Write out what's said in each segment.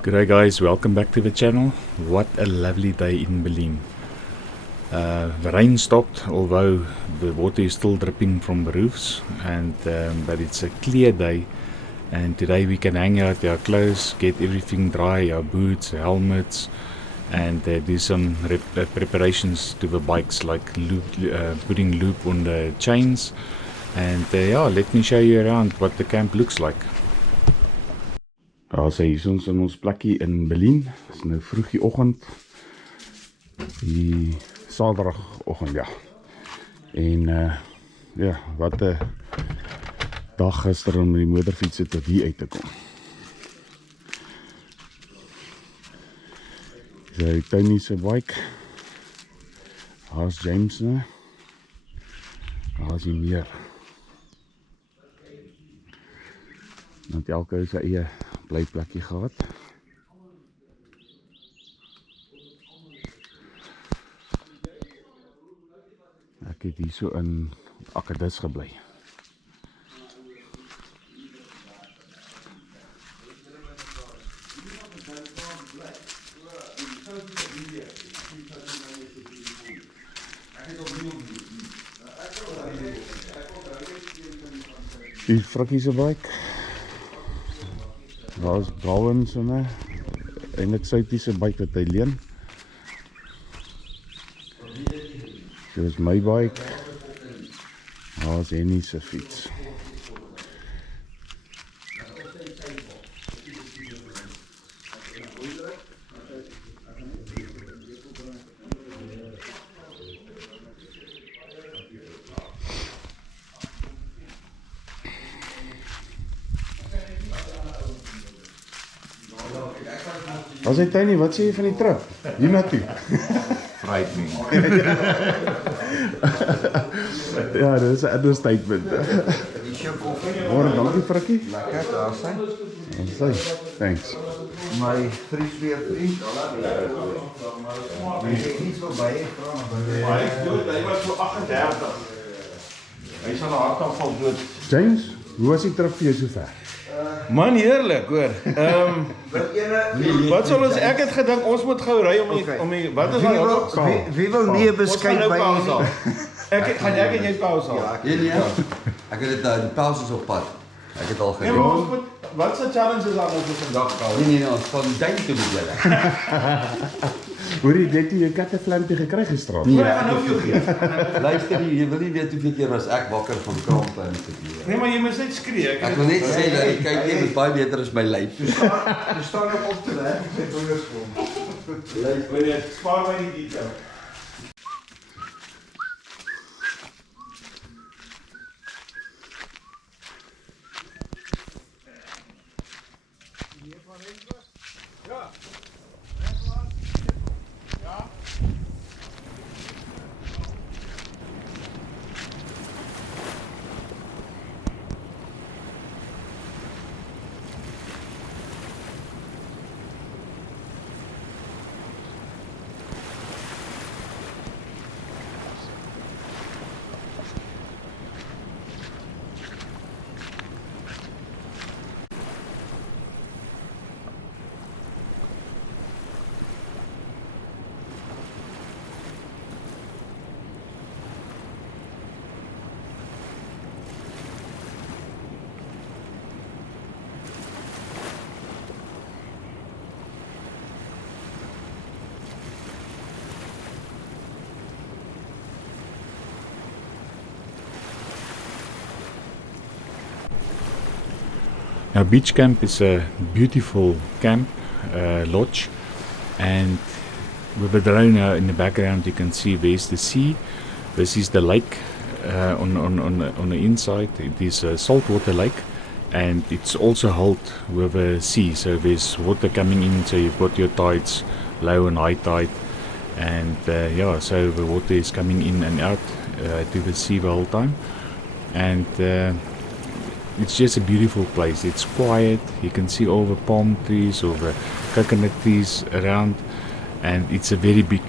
G'day guys, welcome back to the channel. What a lovely day in Bilene. The rain stopped, although the water is still dripping from the roofs, and but it's a clear day, and today we can hang out our clothes, get everything dry, our boots, our helmets, and do some preparations to the bikes, like putting loop on the chains. And yeah, let me show you around what the camp looks like. Daar is ons in ons plekkie in Bilene. Het is nou vroeg die oggend, die Saterdagoggend, ja. En ja, wat 'n dag gister om met die motorfiets tot hier uit te kom. So Tony se bike. Daar's James, né? Daar's hy meer. Dan het elke sy eie blyplekkie gehad. Ek het hier so in Akkedis gebly. Die Frikkie se bike. Daar is Bowen so, né? Eintlik Soutie se bike wat hy leen. Dit is my bike. Daar is Henny se fiets. As hy Tony, wat sê jy van die trip? Hier na toe. Frightening. Ja, dit is 'n understatement. Môre, dankie Frikkie. Lekker, daar sy. Daar sy. Thanks. My vriesweer vriend. Ek iets voorbij Maar hy is dood, hy was so 38. Hy is aan 'n hartaanval dood. James, hoe was die trip vir jou sover? Man, heerlik hoor. Wat sal ons, ek het gedink ons moet gou ry om die wat is daai? Wie wil nie 'n beskuit by nie? Gaan ek en jy pause haal? Nee. Ek het die pauses op pad. Ek het al Nee, maar ons moet, wat se challenge is daar ons vandag gehou? Nee, ons gaan duin toe met julle. Hoor jy net jy 'n katteflampie gekry gisterand? Nee, ek gaan nou vir jou gee. Luister, jy wil nie weet hoeveel keer was ek wakker van krampe en so. Nee, maar jy moet net skree. Ek wil net sê dat die kykie is baie beter as my lyf. Jy staan op te werk, sy vingers kom. Luister, jy spaar my die detail. Now, Beach Camp is a beautiful camp, lodge, and with the drone in the background you can see there's the sea. This is the lake on the inside. It is a saltwater lake, and it's also held with a sea, so there's water coming in, so you've got your tides, low and high tide, and yeah, so the water is coming in and out to the sea the whole time, and it's just a beautiful place. It's quiet, you can see all the palm trees, all the coconut trees around, and it's a very big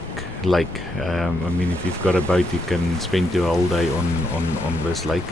lake. I mean, if you've got a boat, you can spend your whole day on this lake.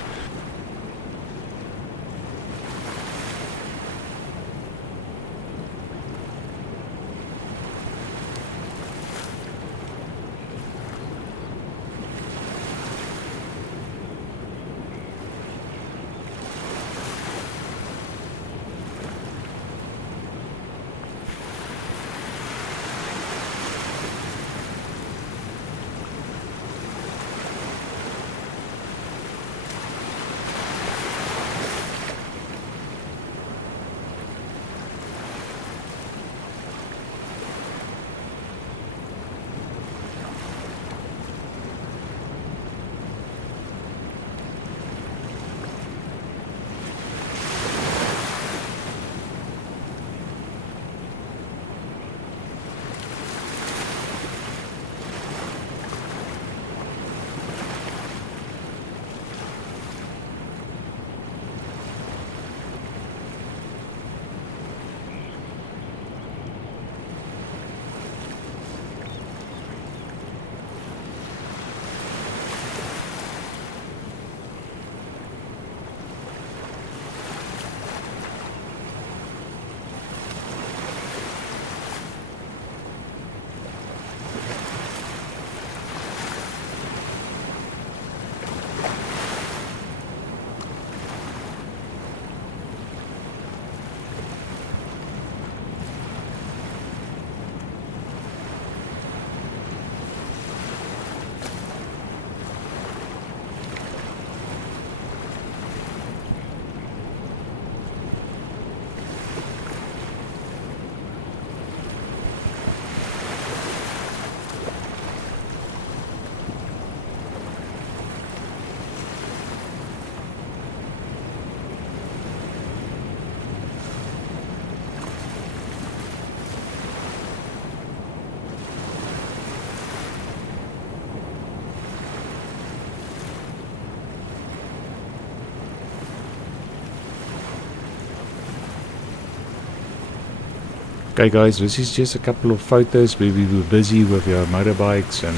Okay guys, this is just a couple of photos where we were busy with our motorbikes and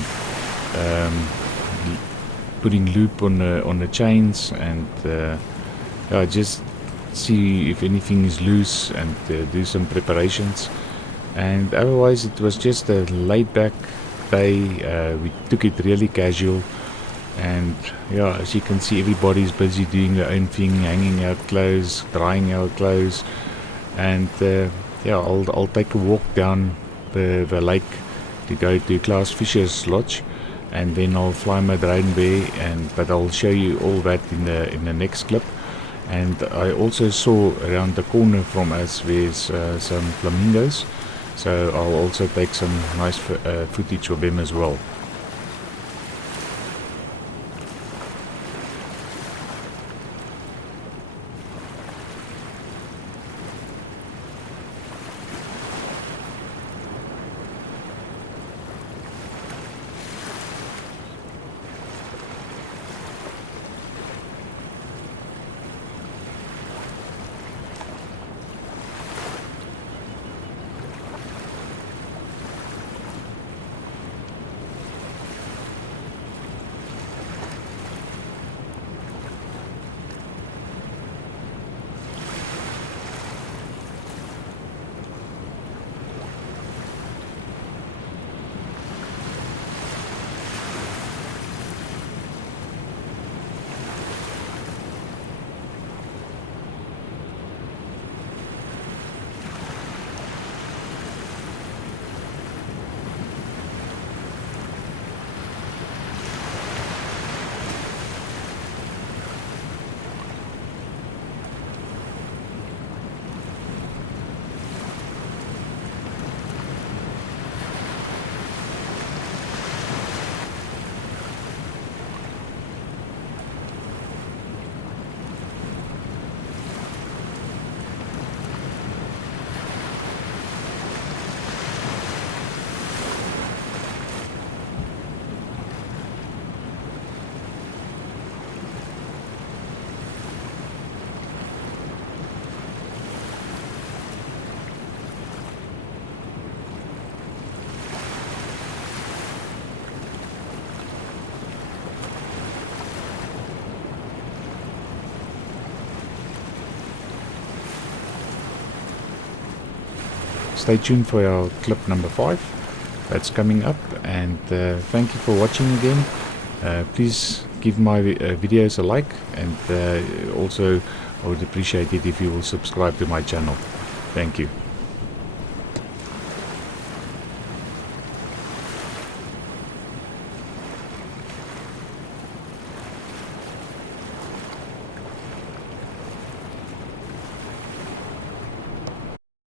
putting loop on the chains, and yeah, just see if anything is loose and do some preparations. And otherwise it was just a laid back day. We took it really casual, and yeah, as you can see, everybody's busy doing their own thing, hanging out clothes, drying our clothes, and yeah, I'll take a walk down the lake to go to Klaus Fischer's lodge, and then I'll fly my drone there, but I'll show you all that in the next clip. And I also saw around the corner from us there's some flamingos, so I'll also take some nice footage of them as well. Stay tuned for our clip number 5 that's coming up, and thank you for watching again. Please give my videos a like, and also I would appreciate it if you will subscribe to my channel. Thank you.